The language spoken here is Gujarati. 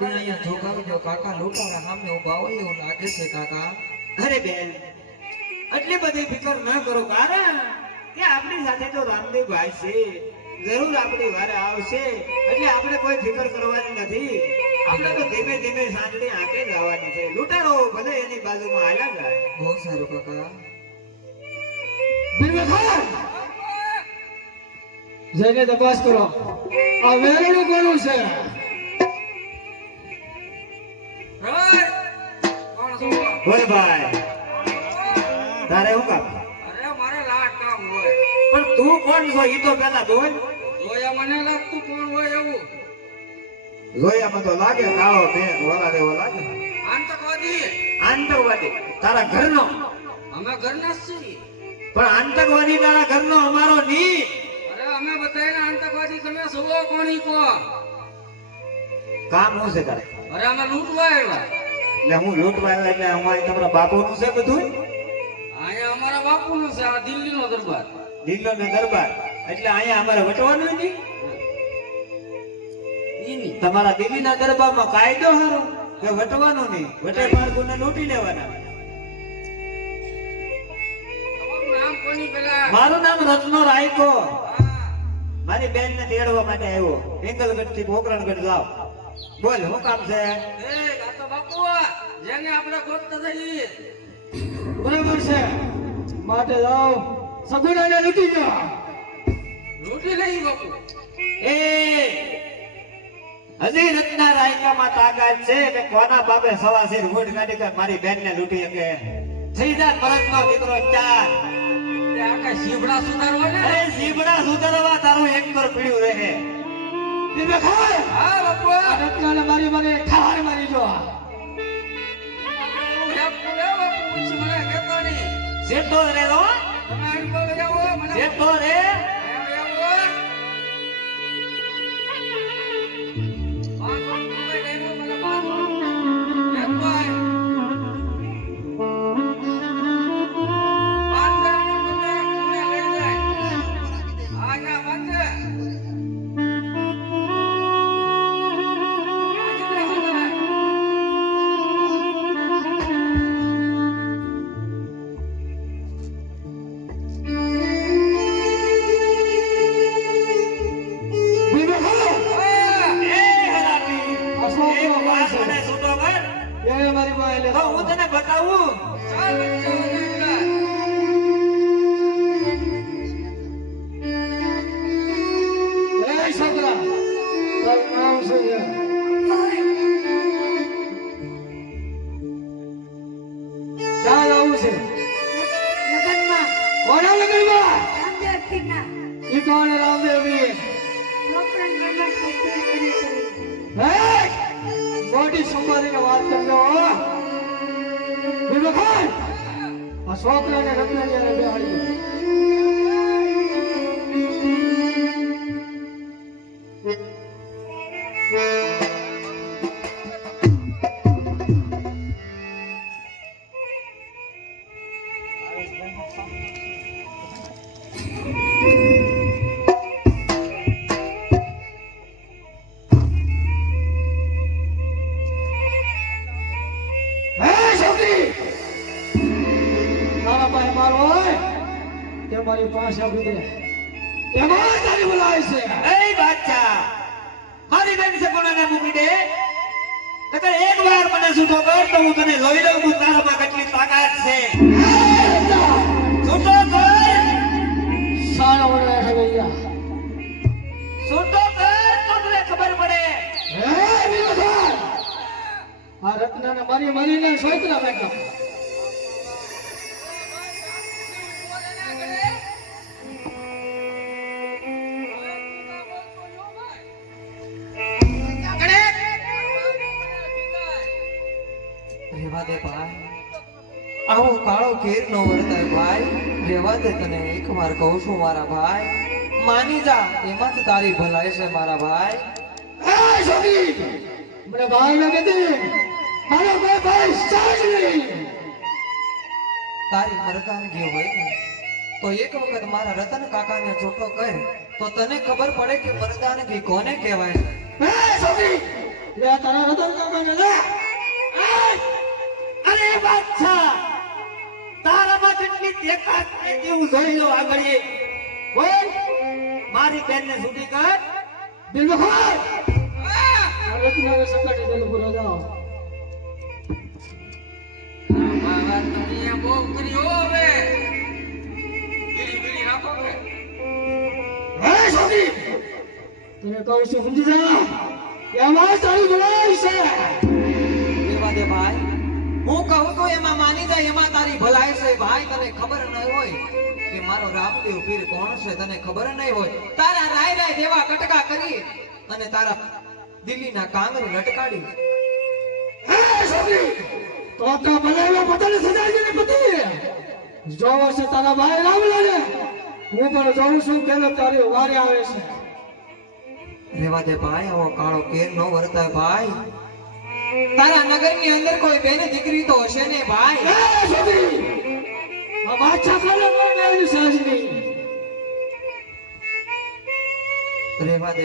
મારે અહીંયા જોગાવજો કાકા લોટારા સામે ઊભા હોય એવું લાગે છે કાકા. અરે બેન એટલી બધી ફિકર ન કરો કારણ કે આપણી સાથે તો રામદેવ ભાઈ છે. જરૂર આપણી વારે આવશે એટલે આપણે કોઈ ફિકર કરવાની નથી. આપણે તો ધીમે ધીમે સાંજની આંખે જવાની છે. લૂંટારો ભલે એની બાજુમાં હાલ્યા જાય. બહુ સારું કાકા. જઈને તપાસ કરો. આ વેરણું કોનું છે? બોલ ભાઈ. તારે હું કામ? અરે મારે કામ હોય. પણ તું કોણ છો? ઈ તો પેલા બોલ જોયા મને લાગતું કોણ હોય એવું? જોયામાં તો લાગે કાળો મેઘ ઓલા દેવો લાગે. આતંકવાદી. આતંકવાદી. તારા ઘરનો. અમે ઘરના છીએ. પણ આતંકવાદી તારા ઘરનો અમારો ની અરે અમે બધાને આતંકવાદી તમે સુવો કોણી? કો કામ હું છે તારે? અરે અમે લૂંટવા આવ્યા. એટલે હું આવ્યો એટલે અમારે તમારા બાપુનું છે બધું? અહીંયા અમારા બાપુનું છે આ દિલ્હીનો દરબાર. દિલ્લો ને દરબાર. એટલે અહીંયા અમારે વટવાનું નહીં. તમારા દિલ્હીના દરબારમાં કાયદો હારો કે વટવાનો નહીં? વટે માર્ગોને લૂંટી લેવાના. મારું નામ રત્નો રાયકો. મારી બેન ને તેડવા માટે આવ્યો. એંગલગઢથી પોકરણગઢ જાવ બોલ શું કામ છે? જેને આપણે ગોતતા થઈએ બરાબર છે? માટે જાઓ. સગુણાને લૂટી જાઓ. લૂટી લઈ બાપુ. એ હજી રત્ના રાયકામાં તાકાત છે કે કોના બાપે સવાસીર વોટ કાઢી કે મારી બેન ને લૂટી શકે? થઈ જાય પરત નો દીકરો ચાર. શીભડા સુધારવા ને? અરે જીબડા સુધારવા તારું એક પર પીડ્યું રહે. દીપે ખાય હા બાપુ. રત્નાને મારી મને ઠાર મારી જો. એવું હેપતું રે બાપુ પૂછી મને કહેતો નહીં સેટો રે રો તમે આમ બોલે જાઓ મને સેટો રે આમ એક વાત મને છૂટો કર એ મારી લે. હું તને બતાવું. ચાલ. એ છોકરા તારું નામ શું છે? છે. કોણ રામદેવી લોકરણ ગણમાં ખેતી કરે છે હે મોટી સંભાળીને વાત કરજો હો બીજો ખાય આ છોકરાને રમ્યા જ્યારે બેહાડી દો. હે મારો હોય તે મારી પાસે દે એમાં તારી બોલાય છે. એ બાદશાહ મારી બેન છે કોને મૂકી દે નકર એક વાર મને છૂટો કર તો હું તને લઈ લઉં છું તારામાં કેટલી તાકાત છે. છૂટો કર. સારા વડે ભૈયા. છૂટો કર તો તને ખબર પડે. હે બીજો આ રત્નાને મારી મારીને છોકરા બેઠા આવો કાળો કેર નો વર્તાય ભાઈ. રેવા દે તને એક વાર કહું છું મારા ભાઈ. માની જા એમાં જ તારી ભલાઈ છે મારા ભાઈ. હે છોકરી મને ભાઈ ન કહેતી. મારો કોઈ ભાઈ સાજ નહીં. તારી મરદાનગી હોય ને તો એક વખત મારા રતન કાકાને જોટો કર. તો તને ખબર પડે કે મરદાનગી કોને કહેવાય છે. એ છોકરી લે તારા રતન કાકાને લે. અરે બાદશાહ જેટલી દેખાત નથી હું જોઈ લઉં આગળ એ. બોલ. મારી બેનને છૂટી કર. દિલ આ રતન હવે. સકાટે છોકરી. તને કહું છું સમજી જા કે અમારે તારી છે. દે ભાઈ. હું કહું તો એમાં માની જાય એમાં તારી ભલાઈ છે. ભાઈ તને ખબર નહીં હોય કે મારો રામદેવ પીર કોણ છે તને ખબર નહીં હોય. તારા રાય રાય જેવા કટકા કરી અને તારા દિલ્હીના કાંગર લટકાડી તો તો ભલાઈમાં પોતાને સજાજીને પતિ જોવો છે તારા ભાઈ રામલાને હું પણ જોઉં છું કે તારે વારે આવે છે. રેવા દે ભાઈ આવો કાળો કેર નો વર્તાય ભાઈ. તારા નગરની અંદર કોઈ બેન દીકરી તો હશે ને ભાઈ? બાદશાહ કોઈ મેળવી રેવા દે